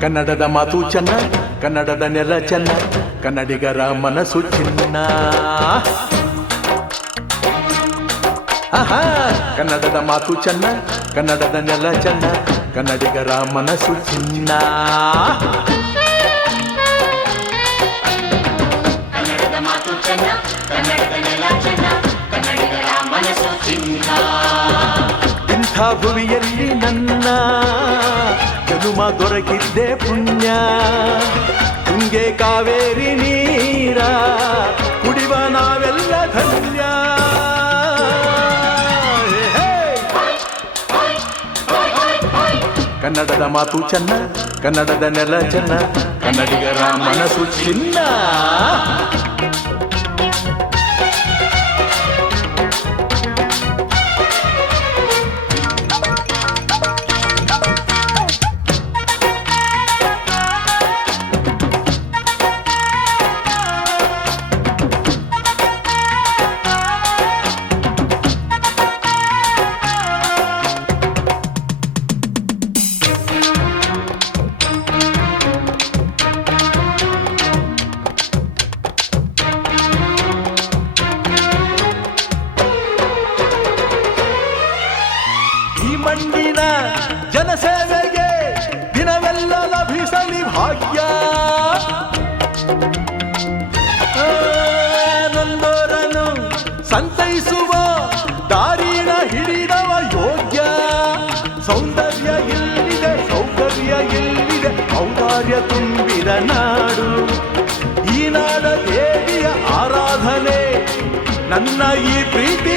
ಕನ್ನಡದ ಮಾತು ಚೆನ್ನ, ಕನ್ನಡದ ನೆಲ ಚೆನ್ನ, ಕನ್ನಡಿಗರ ಮನಸ್ಸು ಚಿನ್ನ. ಆಹಾ, ಕನ್ನಡದ ಮಾತು ಚೆನ್ನ, ಕನ್ನಡದ ನೆಲ ಚೆನ್ನ, ಕನ್ನಡಿಗರ ಮನಸ್ಸು ಚಿನ್ನ. ಕನ್ನಡದ ಮಾತು ಚೆನ್ನ, ಕನ್ನಡದ ನೆಲ ಚೆನ್ನ, ಕನ್ನಡಿಗರ ಮನಸ್ಸು ಚಿನ್ನ. ಇಂಥ ಭುವಿಯಲ್ಲಿ ನನ್ನ ಜನುಮ ದೊರಕಿದ್ದೆ ಪುಣ್ಯ. ತುಂಗೆ ಕಾವೇರಿ ನೀರ ಕುಡಿವ ನಾವೆಲ್ಲ ಧನ್ಯ. ಕನ್ನಡದ ಮಾತು ಚೆನ್ನ, ಕನ್ನಡದ ನೆಲ ಚೆನ್ನ, ಕನ್ನಡಿಗರ ಮನಸ್ಸು ಚಿನ್ನ. ಮಣ್ಣಿನ ಜನಸೇವೆಗೆ ದಿನವೆಲ್ಲ ಲಭಿಸಲಿ ಭಾಗ್ಯ. ನೊಂದೋರನ್ನು ಸಂತೈಸುವ ದಾರಿನ ಹಿಡಿದವ ಯೋಗ್ಯ. ಸೌಂದರ್ಯ ಎಲ್ಲಿದೆ, ಸೌಕರ್ಯ ಎಲ್ಲಿದೆ, ಔದಾರ್ಯ ತುಂಬಿದ ನಾಡು ಈ ನಾಡ ದೇವಿಯ ಆರಾಧನೆ. ನನ್ನ ಈ ಪ್ರೀತಿ